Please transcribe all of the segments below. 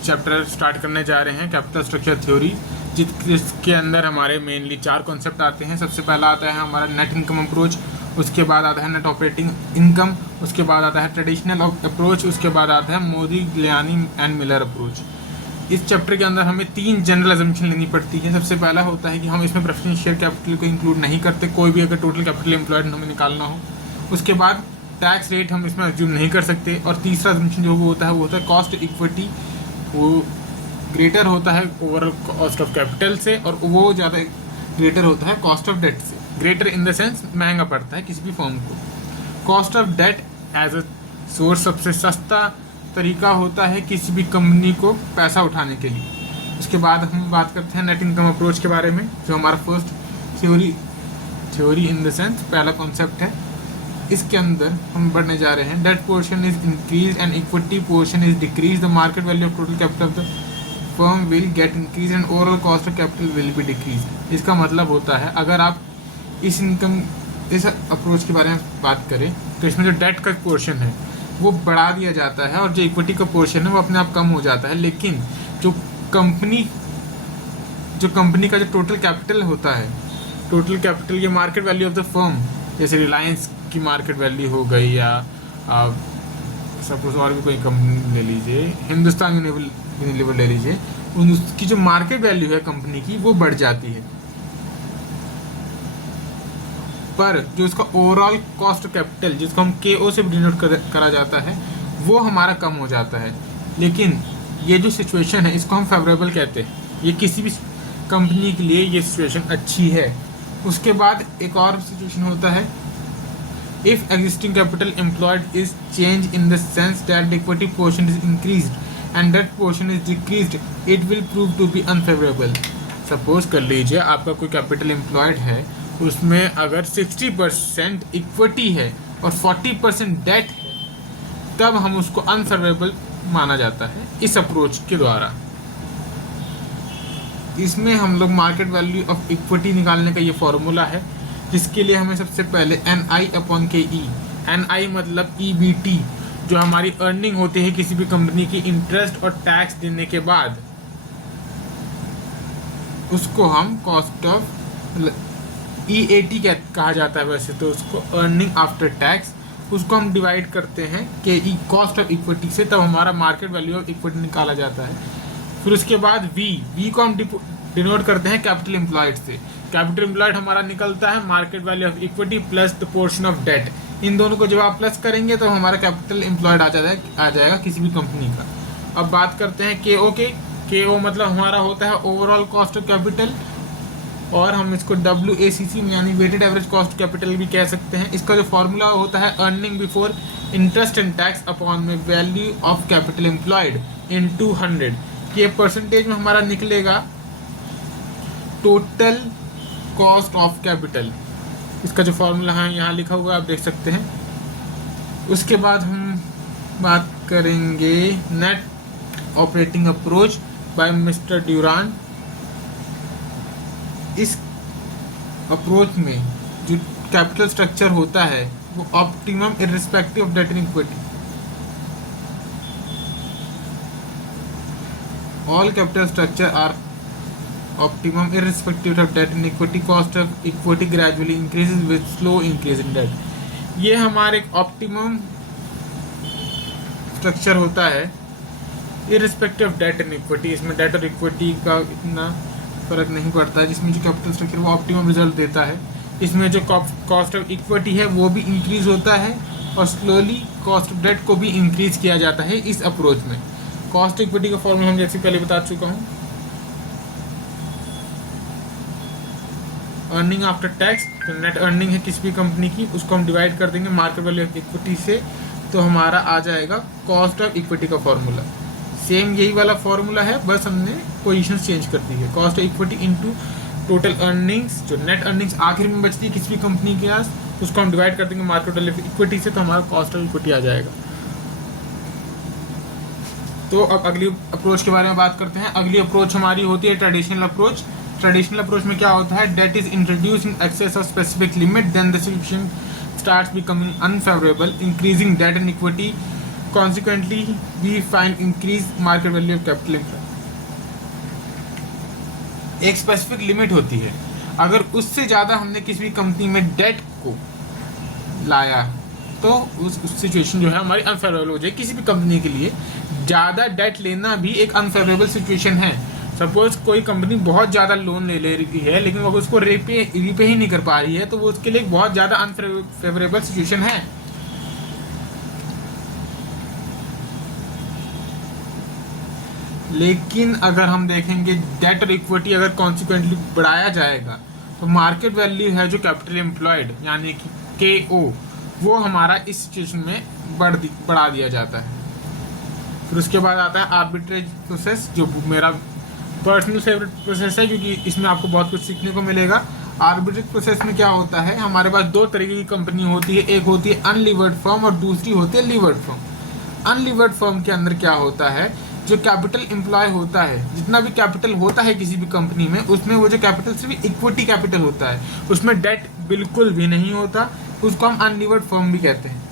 Chapter start करने जा रहे हैं, कैपिटल स्ट्रक्चर थ्योरी, जिसके अंदर हमारे मेनली 4 कॉन्सेप्ट आते हैं। सबसे पहला आता है हमारा नेट इनकम अप्रोच, उसके बाद आता है नेट ऑपरेटिंग इनकम, उसके बाद आता है ट्रेडिशनल अप्रोच, उसके बाद आता है मोदिग्लियानी एंड मिलर अप्रोच। इस चैप्टर के अंदर हमें 3 जनरल अजम्पशन लेनी पड़ती है। सबसे पहला होता है कि हम इसमें प्रेफरेंस शेयर कैपिटल को इंक्लूड नहीं करते, कोई भी अगर टोटल कैपिटल एम्प्लॉयड हमें निकालना हो। उसके बाद टैक्स रेट हम इसमें अज्यूम नहीं कर सकते, और तीसरा अजम्पशन जो वो होता है कॉस्ट इक्विटी, वो ग्रेटर होता है ओवरऑल कॉस्ट ऑफ कैपिटल से, और वो ज़्यादा ग्रेटर होता है कॉस्ट ऑफ डेट से। ग्रेटर इन द सेंस महंगा पड़ता है किसी भी फर्म को। Cost of debt as a source सबसे सस्ता तरीका होता है किसी भी कंपनी को पैसा उठाने के लिए। उसके बाद हम बात करते हैं नेट इनकम अप्रोच के बारे में, जो हमारा first theory in the sense पहला कॉन्सेप्ट है। इसके अंदर हम बढ़ने जा रहे हैं। Debt portion is increase and equity portion is decrease, the market value of total capital of the firm will get increase and overall cost of capital will be decrease. इसका मतलब होता है अगर आप इस अप्रोच के बारे में बात करें तो इसमें जो डेट का पोर्शन है वो बढ़ा दिया जाता है, और जो इक्विटी का पोर्शन है वो अपने आप कम हो जाता है। लेकिन जो कंपनी का जो टोटल कैपिटल होता है, टोटल कैपिटल ये market value of the firm, जैसे रिलायंस की मार्केट वैल्यू हो गई, या सपोज और भी कोई कंपनी ले लीजिए, हिंदुस्तान यूनिलीवर ले लीजिए, उसकी जो मार्केट वैल्यू है कंपनी की वो बढ़ जाती है, पर जो इसका ओवरऑल कॉस्ट ऑफ कैपिटल जिसको हम KO से डिनोट करा जाता है वो हमारा कम हो जाता है। लेकिन ये जो सिचुएशन है इसको हम फेवरेबल कहते हैं, ये किसी भी कंपनी के लिए ये सिचुएशन अच्छी है। उसके बाद एक और सिचुएशन होता है, if existing capital employed is change in the sense that the equity portion is increased and debt portion is decreased, it will prove to be unfavourable. Suppose कर लीजिए आपका कोई कैपिटल एम्प्लॉयड है, उसमें अगर 60% इक्विटी है और 40% डेट है, तब हम उसको अनफेवरेबल माना जाता है इस अप्रोच के द्वारा। इसमें हम लोग मार्केट वैल्यू ऑफ इक्विटी निकालने का ये फॉर्मूला है, जिसके लिए हमें सबसे पहले NI/KE, NI मतलब EBT, जो हमारी अर्निंग होती है किसी भी कंपनी की इंटरेस्ट और टैक्स देने के बाद, उसको हम कॉस्ट ऑफ EAT कहा जाता है वैसे तो उसको, अर्निंग आफ्टर टैक्स, उसको हम डिवाइड करते हैं KE कॉस्ट ऑफ इक्विटी से, तब हमारा मार्केट वैल्यू ऑफ इक्विटी निकाला जाता है। फिर उसके बाद V को हम डिनोट करते हैं कैपिटल एम्प्लॉयड से। कैपिटल एम्प्लॉयड हमारा निकलता है market value of equity plus the portion of debt. इन दोनों को जब आप प्लस करेंगे तो हमारा कैपिटल एम्प्लॉयड आ जाएगा किसी भी कंपनी का। अब बात करते हैं KO के। KO मतलब हमारा होता है ओवरऑल कॉस्ट ऑफ कैपिटल, और हम इसको WACC यानी वेटेड एवरेज कॉस्ट कैपिटल भी कह सकते हैं। इसका जो फॉर्मूला होता है earning before interest and tax upon में value of capital employed into 100। ये परसेंटेज में हमारा निकलेगा टोटल कॉस्ट ऑफ कैपिटल। इसका जो फॉर्मूला है यहाँ लिखा हुआ है, आप देख सकते हैं। उसके बाद हम बात करेंगे net operating approach by mister Durand. इस अप्रोच में जो कैपिटल स्ट्रक्चर होता है वो optimum irrespective of debt and equity. All capital structure are optimum irrespective of debt and equity, cost of equity gradually increases with slow increase in debt. ये हमारे एक optimum structure होता है irrespective of debt and equity. इसमें debt और equity का इतना फर्क नहीं पड़ता है, जिसमें जो कैपिटल स्ट्रक्चर वो ऑप्टिमम रिजल्ट देता है। इसमें जो कॉस्ट ऑफ इक्विटी है वो भी इंक्रीज होता है, और स्लोली कॉस्ट ऑफ डेट को भी इंक्रीज किया जाता है इस अप्रोच में। कॉस्ट इक्विटी का फॉर्मूला हम जैसे पहले बता चुका हूँ, अर्निंग आफ्टर टैक्स। तो नेट अर्निंग है किसी भी कंपनी की, उसको हम डिवाइड कर देंगे मार्केट वैल्यू ऑफ इक्विटी से, तो हमारा आ जाएगा कॉस्ट ऑफ इक्विटी का फॉर्मूला। सेम यही वाला फॉर्मूला है, बस हमने पोजीशंस चेंज कर दी है। Cost of equity into total earnings, जो नेट अर्निंग्स आखिर में बचती है किसी भी कंपनी के पास, उसको हम डिवाइड कर देंगे मार्केट वैल्यू ऑफ इक्विटी से, तो हमारा कॉस्ट ऑफ इक्विटी आ जाएगा। तो अब अगली अप्रोच के बारे में बात करते हैं। अगली अप्रोच हमारी होती है ट्रेडिशनल अप्रोच। ट्रेडिशनल अप्रोच में क्या होता है, debt is introduce in excess of specific limit, then the situation starts becoming unfavorable, increasing debt and equity consequently we find increase market value of capital employed. एक specific limit होती है, अगर उससे ज़्यादा हमने किसी भी कंपनी में डेट को लाया तो उस सिचुएशन जो है हमारी अनफेवरेबल हो जाए। किसी भी कंपनी के लिए ज़्यादा डेट लेना भी एक अनफेवरेबल सिचुएशन है। सपोज कोई कंपनी बहुत ज़्यादा लोन ले रही है लेकिन वो उसको रीपे ही नहीं कर पा रही है, तो वो उसके लिए बहुत ज़्यादा अनफेवरेबल सिचुएशन है। लेकिन अगर हम देखेंगे डेट और इक्विटी अगर कॉन्सिक्वेंटली बढ़ाया जाएगा तो मार्केट वैल्यू है जो कैपिटल एम्प्लॉयड यानी कि KO, वो हमारा इस सिचुएशन में बढ़ा दिया जाता है। फिर उसके बाद आता है आर्बिट्रेज प्रोसेस, जो मेरा पर्सनल फेवरेट प्रोसेस है क्योंकि इसमें आपको बहुत कुछ सीखने को मिलेगा। आर्बिट्रेज प्रोसेस में क्या होता है, हमारे पास दो तरीके की कंपनी होती है, एक होती है अनलीवर्ड फर्म और दूसरी होती है लीवर्ड फर्म। अनलीवर्ड फर्म के अंदर क्या होता है, जो कैपिटल एम्प्लॉय होता है, जितना भी कैपिटल होता है किसी भी कंपनी में, उसमें वो जो कैपिटल सिर्फ इक्विटी कैपिटल होता है, उसमें डेट बिल्कुल भी नहीं होता, उसको हम अनलीवर्ड फर्म भी कहते हैं।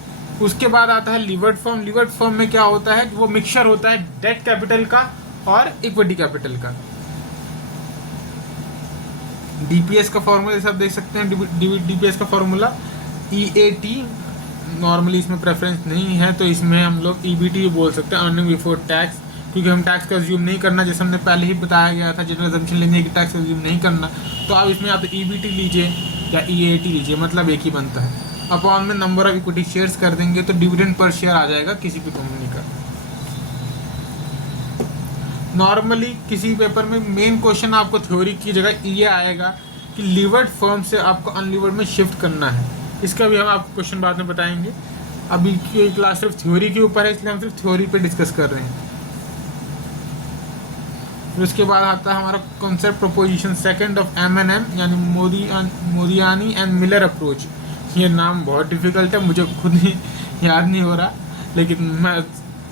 उसके बाद आता है लीवर्ड फर्म। लीवर्ड फर्म में क्या होता है, वो मिक्सचर होता है डेट कैपिटल का और इक्विटी कैपिटल का। DPS का फॉर्मूला सब देख सकते हैं, DPS का फॉर्मूला EAT, नॉर्मली इसमें प्रेफरेंस नहीं है तो इसमें हम लोग EBT बोल सकते हैं, अर्निंग बिफोर टैक्स, क्योंकि हम टैक्स का अज्यूम नहीं करना, जैसे हमने पहले ही बताया गया था जनरल अजम्पशन लेने की टैक्स अज्यूम नहीं करना। तो आप इसमें या तो EBT लीजिए या EAT लीजिए, मतलब एक ही बनता है। अपॉन में नंबर ऑफ इक्विटी शेयर्स कर देंगे तो डिविडेंड पर शेयर आ जाएगा किसी भी कंपनी का। नॉर्मली किसी पेपर में मेन क्वेश्चन आपको थ्योरी की जगह ये आएगा कि लीवर्ड फर्म से आपको अनलीवर्ड में शिफ्ट करना है। इसका भी हम आपको क्वेश्चन बाद में बताएंगे, अभी की क्लास सिर्फ थ्योरी के ऊपर है इसलिए हम सिर्फ थ्योरी पे डिस्कस कर रहे हैं। फिर उसके बाद आता है हमारा concept proposition second of M&M यानी मोदियानी एंड मिलर अप्रोच। ये नाम बहुत डिफिकल्ट है, मुझे खुद ही याद नहीं हो रहा, लेकिन मैं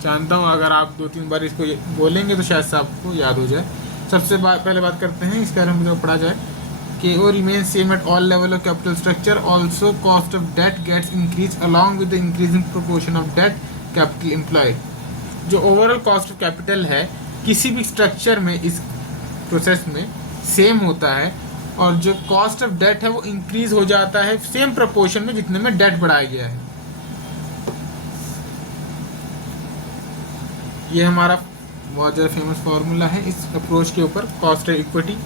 जानता हूँ अगर आप 2-3 बार इसको बोलेंगे तो शायद से आपको याद हो जाए। सबसे पहले बात करते हैं इसके बारे में पढ़ा जाए। KO remains same at all level of capital structure. Also, cost of debt gets increased along with the increasing proportion of debt capital employed. जो ओवरऑल कॉस्ट ऑफ कैपिटल है किसी भी स्ट्रक्चर में इस प्रोसेस में सेम होता है, और जो कॉस्ट ऑफ डेट है वो इंक्रीज हो जाता है सेम प्रोपोर्शन में जितने में डेट बढ़ाया गया है। ये हमारा बहुत ज़्यादा फेमस फार्मूला है इस अप्रोच के ऊपर, cost of equity.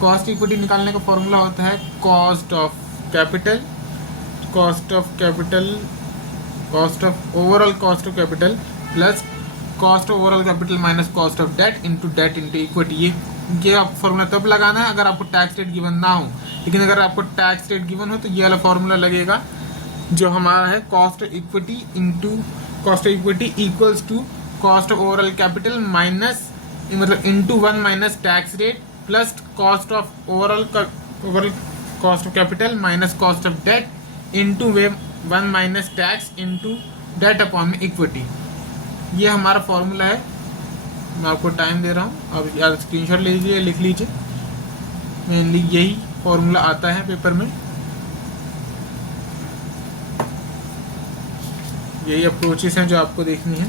Cost equity निकालने का फॉर्मूला होता है cost of capital, cost of overall cost of capital plus cost of overall capital minus cost of debt into equity. ये आप फॉर्मूला तब लगाना है अगर आपको टैक्स रेट गिवन ना हो, लेकिन अगर आपको टैक्स रेट गिवन हो तो ये वाला फॉर्मूला लगेगा जो हमारा है cost of equity equals to cost of overall capital minus मतलब into 1 minus tax rate plus cost of overall cost of capital minus cost of debt into 1 minus tax into debt upon में equity. ये हमारा formula है। मैं आपको time दे रहा हूँ, अब यार स्क्रीनशॉट ले लीजिए, लिख लीजिए। मेनली यही फॉर्मूला आता है पेपर में, यही अप्रोचेस हैं जो आपको देखनी है।